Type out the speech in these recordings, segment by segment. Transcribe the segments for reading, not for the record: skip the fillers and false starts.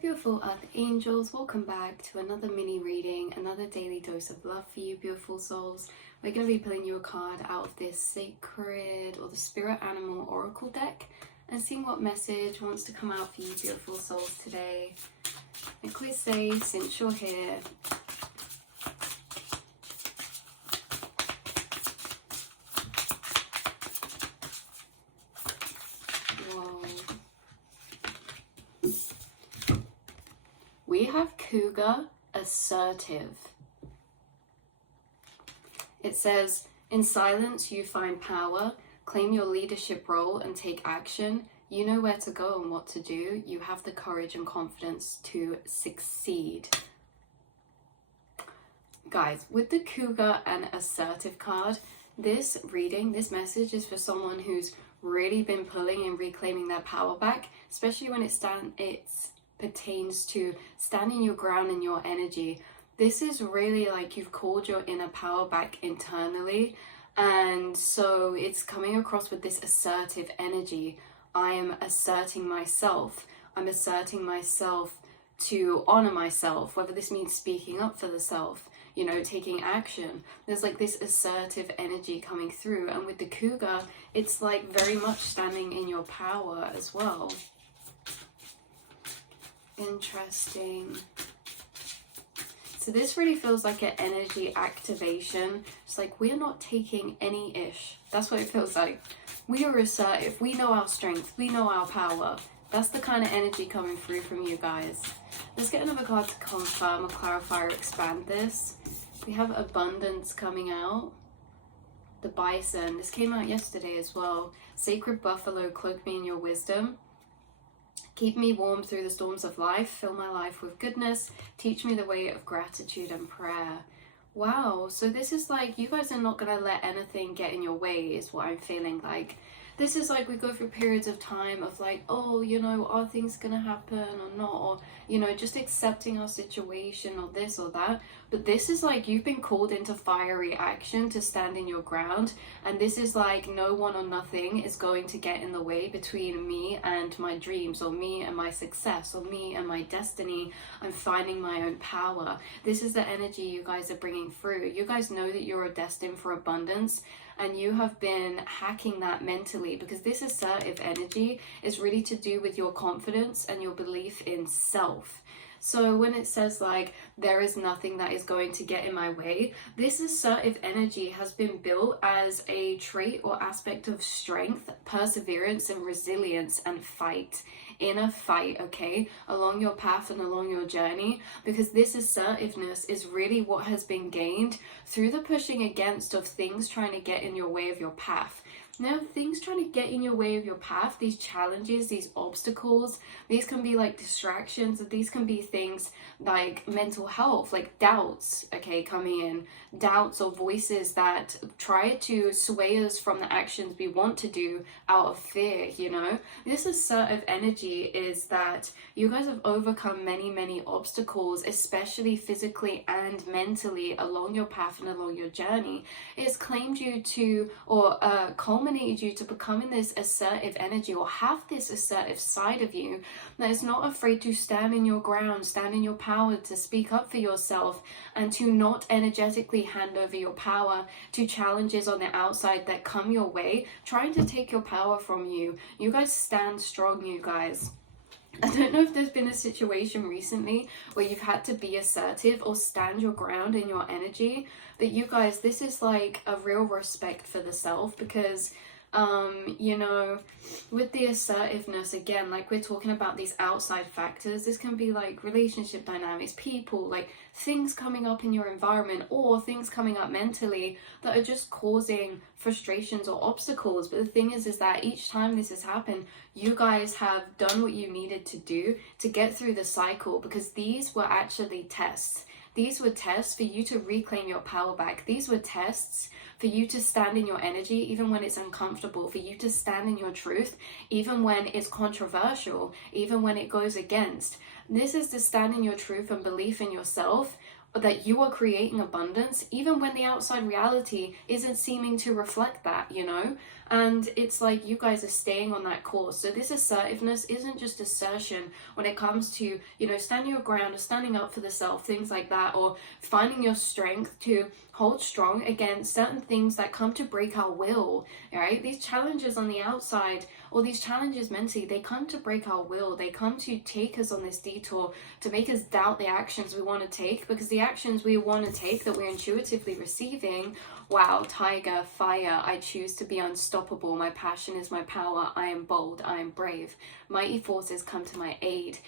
beautiful earth angels, welcome back to another mini reading, another daily dose of love for you beautiful souls. We're going to be pulling you a card out of this sacred or the spirit animal oracle deck and seeing what message wants to come out for you beautiful souls today. And please say, since you're here, we have Cougar, assertive. It says, in silence you find power, claim your leadership role and take action. You know where to go and what to do. You have the courage and confidence to succeed. Guys, with the Cougar and assertive card, this reading, this message is for someone who's really been pulling and reclaiming their power back, especially when it pertains to standing your ground in your energy. This is really like you've called your inner power back internally, and so it's coming across with this assertive energy. I am asserting myself. I'm asserting myself to honor myself, whether this means speaking up for the self, you know, taking action. There's like this assertive energy coming through, and with the Cougar, it's like very much standing in your power as well. Interesting. So this really feels like an energy activation. It's like we're not taking any ish. That's what it feels like. We are assertive. We know our strength. We know our power. That's the kind of energy coming through from you guys. Let's get another card to confirm or clarify or expand this. We have abundance coming out. The bison. This came out yesterday as well. Sacred buffalo, cloak me in your wisdom. Keep me warm through the storms of life. Fill my life with goodness. Teach me the way of gratitude and prayer. Wow, so this is like you guys are not going to let anything get in your way is what I'm feeling like. This is like we go through periods of time of like, oh, you know, are things going to happen or not? Or, you know, just accepting our situation or this or that. But this is like you've been called into fiery action to stand in your ground. And this is like no one or nothing is going to get in the way between me and my dreams, or me and my success, or me and my destiny. I'm finding my own power. This is the energy you guys are bringing through. You guys know that you're destined for abundance. And you have been hacking that mentally, because this assertive energy is really to do with your confidence and your belief in self. So when it says like, there is nothing that is going to get in my way, this assertive energy has been built as a trait or aspect of strength, perseverance, and resilience and fight. Inner fight, okay, along your path and along your journey, because this assertiveness is really what has been gained through the pushing against of things trying to get in your way of your path. Now, things trying to get in your way of your path, these challenges, these obstacles, these can be like distractions, these can be things like mental health, like doubts, okay, coming in, doubts or voices that try to sway us from the actions we want to do out of fear, you know. This assertive energy is that you guys have overcome many obstacles, especially physically and mentally along your path and along your journey. It's claimed you to, or culminated you to becoming this assertive energy, or have this assertive side of you that is not afraid to stand in your ground, stand in your power, to speak up for yourself, and to not energetically hand over your power to challenges on the outside that come your way, trying to take your power from you. You guys stand strong, you guys. I don't know if there's been a situation recently where you've had to be assertive or stand your ground in your energy, but you guys, this is like a real respect for the self, because you know, with the assertiveness, again, like we're talking about these outside factors, this can be like relationship dynamics, people, like things coming up in your environment, or things coming up mentally that are just causing frustrations or obstacles. But the thing is that each time this has happened, you guys have done what you needed to do to get through the cycle, because these were actually tests. These were tests for you to reclaim your power back. These were tests for you to stand in your energy, even when it's uncomfortable, for you to stand in your truth, even when it's controversial, even when it goes against. This is to stand in your truth and belief in yourself that you are creating abundance, even when the outside reality isn't seeming to reflect that, you know? And it's like you guys are staying on that course. So this assertiveness isn't just assertion when it comes to, you know, standing your ground or standing up for the self, things like that, or finding your strength to hold strong against certain things that come to break our will, right? These challenges on the outside, or these challenges mentally, they come to break our will. They come to take us on this detour, to make us doubt the actions we want to take, because the actions we want to take that we're intuitively receiving, wow, tiger, fire, I choose to be unstoppable, my passion is my power, I am bold, I am brave, mighty forces come to my aid.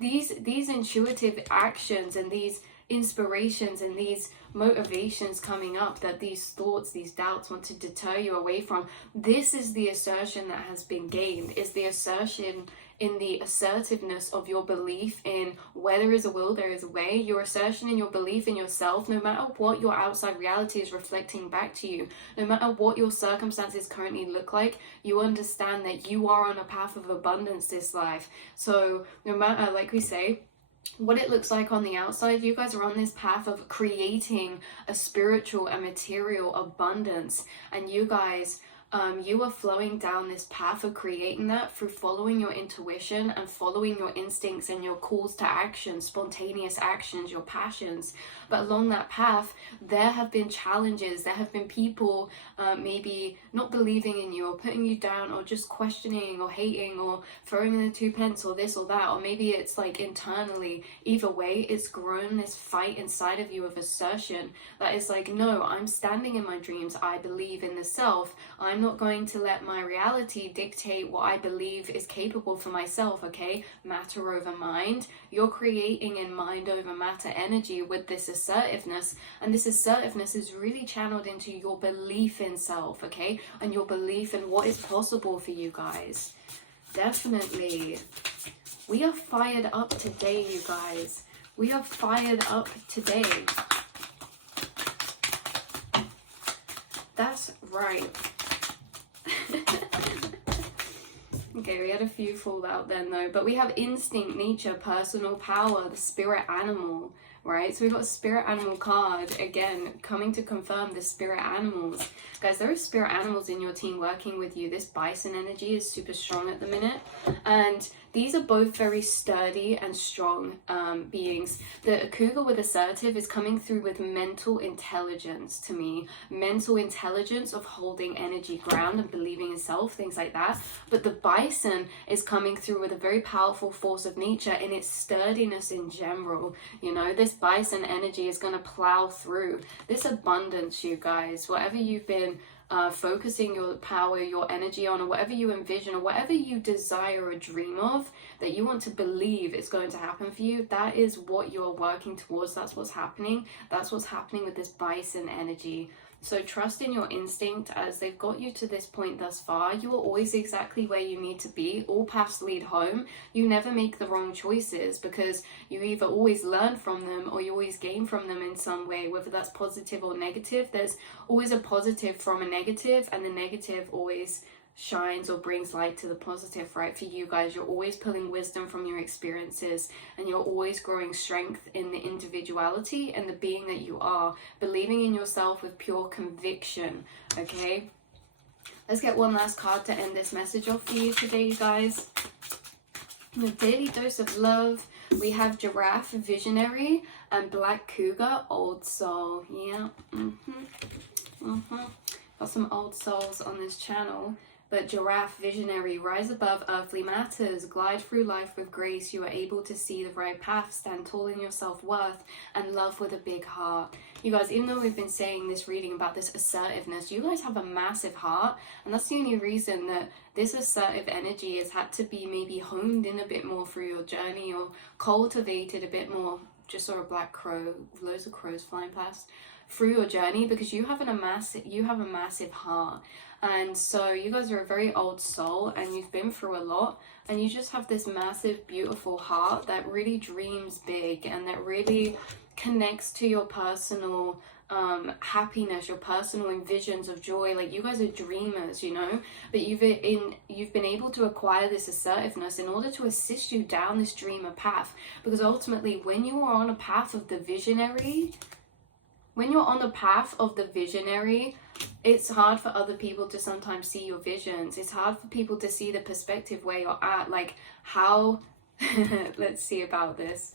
These intuitive actions and these inspirations and these motivations coming up, that these thoughts, these doubts want to deter you away from, this is the assertion that has been gained, is the assertion in the assertiveness of your belief in where there is a will, there is a way. Your assertion in your belief in yourself, no matter what your outside reality is reflecting back to you, no matter what your circumstances currently look like, you understand that you are on a path of abundance this life. So no matter, like we say, what it looks like on the outside, you guys are on this path of creating a spiritual and material abundance, and you guys, you are flowing down this path of creating that through following your intuition and following your instincts and your calls to action, spontaneous actions, your passions. But along that path, there have been challenges, there have been people maybe not believing in you, or putting you down, or just questioning or hating, or throwing in the two pence, or this or that, or maybe it's like internally. Either way, it's grown this fight inside of you of assertion that is like, no, I'm standing in my dreams, I believe in the self, I'm not going to let my reality dictate what I believe is capable for myself, okay? Matter over mind. You're creating in mind over matter energy with this assertiveness, and this assertiveness is really channeled into your belief in self, okay? And your belief in what is possible for you guys. Definitely. We are fired up today, you guys. We are fired up today. That's right. Okay, we had a few fall out then though, but we have instinct, nature, personal power, the spirit animal, right? So we've got a spirit animal card, again, coming to confirm the spirit animals. Guys, there are spirit animals in your team working with you. This bison energy is super strong at the minute, and these are both very sturdy and strong beings. The cougar with assertive is coming through with mental intelligence to me. Mental intelligence of holding energy ground and believing in self, things like that. But the bison is coming through with a very powerful force of nature in its sturdiness in general. You know, this bison energy is going to plow through this abundance, you guys. Whatever you've been focusing your power, your energy on, or whatever you envision, or whatever you desire or dream of, that you want to believe is going to happen for you, that is what you're working towards. That's what's happening. That's what's happening with this bison energy. So trust in your instinct, as they've got you to this point thus far. You are always exactly where you need to be. All paths lead home. You never make the wrong choices, because you either always learn from them or you always gain from them in some way, whether that's positive or negative. There's always a positive from a negative, and the negative always shines or brings light to the positive, right? For you guys, you're always pulling wisdom from your experiences, and you're always growing strength in the individuality and the being that you are, believing in yourself with pure conviction. Okay, let's get one last card to end this message off for you today, you guys. The daily dose of love. We have giraffe, visionary, and black cougar, old soul. Yeah, got some old souls on this channel. But giraffe, visionary, rise above earthly matters, glide through life with grace. You are able to see the right path, stand tall in your self-worth, and love with a big heart. You guys, even though we've been saying this reading about this assertiveness, you guys have a massive heart, and that's the only reason that this assertive energy has had to be maybe honed in a bit more through your journey, or cultivated a bit more. Just saw a black crow, loads of crows flying past, through your journey, because you have a massive heart. And so you guys are a very old soul, and you've been through a lot, and you just have this massive, beautiful heart that really dreams big, and that really connects to your personal happiness, your personal visions of joy. Like, you guys are dreamers, you know, but you've been able to acquire this assertiveness in order to assist you down this dreamer path. Because ultimately, when you are on a path of the visionary, it's hard for other people to sometimes see your visions. It's hard for people to see the perspective where you're at. Like, how let's see about this.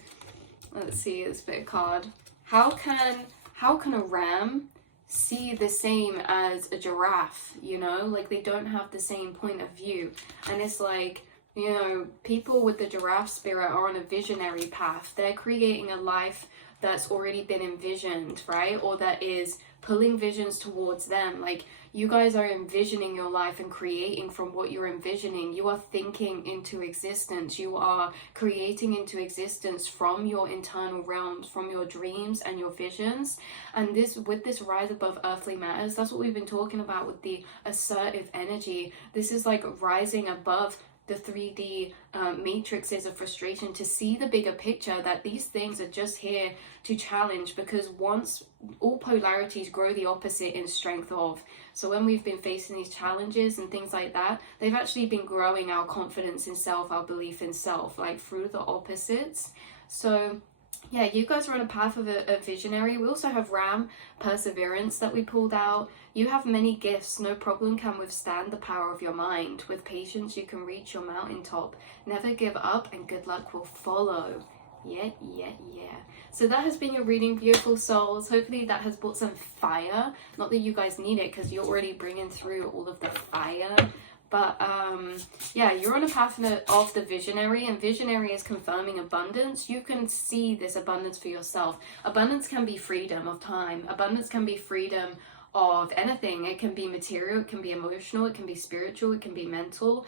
Let's see this bit card. How can a ram see the same as a giraffe, you know? Like, they don't have the same point of view. And it's like, you know, people with the giraffe spirit are on a visionary path. They're creating a life that's already been envisioned, right? Or that is pulling visions towards them. Like, you guys are envisioning your life and creating from what you're envisioning. You are thinking into existence. You are creating into existence from your internal realms, from your dreams and your visions. And this, with this rise above earthly matters, that's what we've been talking about with the assertive energy. This is like rising above the 3D matrices of frustration, to see the bigger picture, that these things are just here to challenge, because once all polarities grow the opposite in strength of. So when we've been facing these challenges and things like that, they've actually been growing our confidence in self, our belief in self, like through the opposites. So yeah, you guys are on a path of a visionary. We also have Ram, perseverance, that we pulled out. You have many gifts. No problem can withstand the power of your mind. With patience, you can reach your mountaintop. Never give up, and good luck will follow. Yeah. So that has been your reading, beautiful souls. Hopefully that has brought some fire. Not that you guys need it, because you're already bringing through all of the fire. But yeah, you're on a path of the visionary, and visionary is confirming abundance. You can see this abundance for yourself. Abundance can be freedom of time. Abundance can be freedom of anything. It can be material, it can be emotional, it can be spiritual, it can be mental.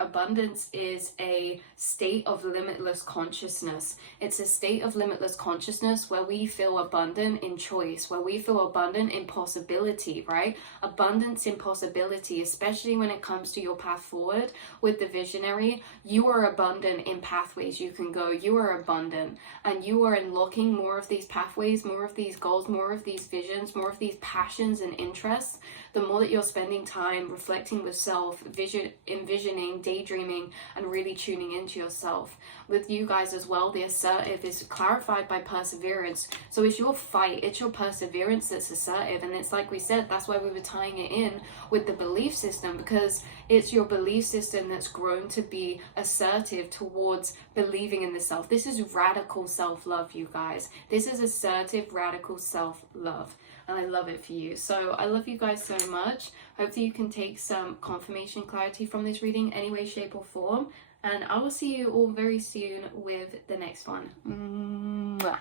Abundance is a state of limitless consciousness. It's a state of limitless consciousness where we feel abundant in choice, where we feel abundant in possibility, right? Abundance in possibility, especially when it comes to your path forward with the visionary. You are abundant in pathways you can go. You are abundant, and you are unlocking more of these pathways, more of these goals, more of these visions, more of these passions and interests. The more that you're spending time reflecting with self, envisioning, daydreaming, and really tuning into yourself. With you guys as well, the assertive is clarified by perseverance. So it's your fight, it's your perseverance that's assertive. And it's like we said, that's why we were tying it in with the belief system, because it's your belief system that's grown to be assertive towards believing in the self. This is radical self-love, you guys. This is assertive, radical self-love. And I love it for you. So I love you guys so much. Hopefully you can take some confirmation, clarity from this reading, any way, shape or form. And I will see you all very soon with the next one. Mwah.